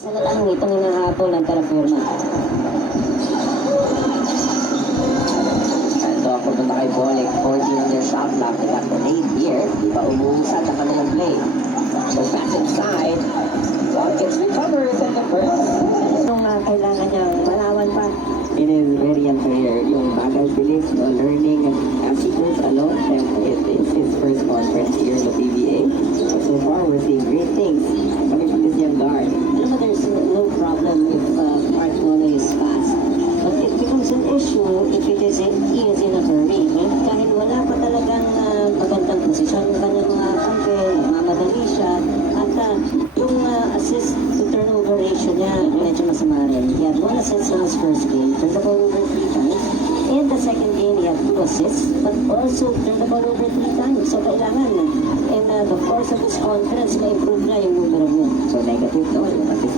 Sa lang itong hinahabol ng Terraforma. Ito, pupunta kay Bolik. 14 on their shot clock. They got 8 here. Di ba umuusad ang kanilang play? So pass inside. Rockets recovers and the first. Itong kailangan niyang malawan pa. It is very unfair. Yung bagay belief, no, learning as he goes along. And it's his first conference here in the PBA. But so far, we're seeing great things coming from this young guard. Alam mo, there's no problem if Mark Nono is fast. But it becomes an issue if he is in a hurry. Kahit wala pa talagang magandang posisyon ng kanyang mga kampe, mamadali siya. At yung assist to turnover ratio niya, medyo masama rin. He had 1 assist in his first game, turned the ball over 3 times. In the second game, he had 2 assists, but also turned the ball over 3 times. So kailangan, and the force of his confidence, ma-improve na yung numero niya. So negative, no? Yung assist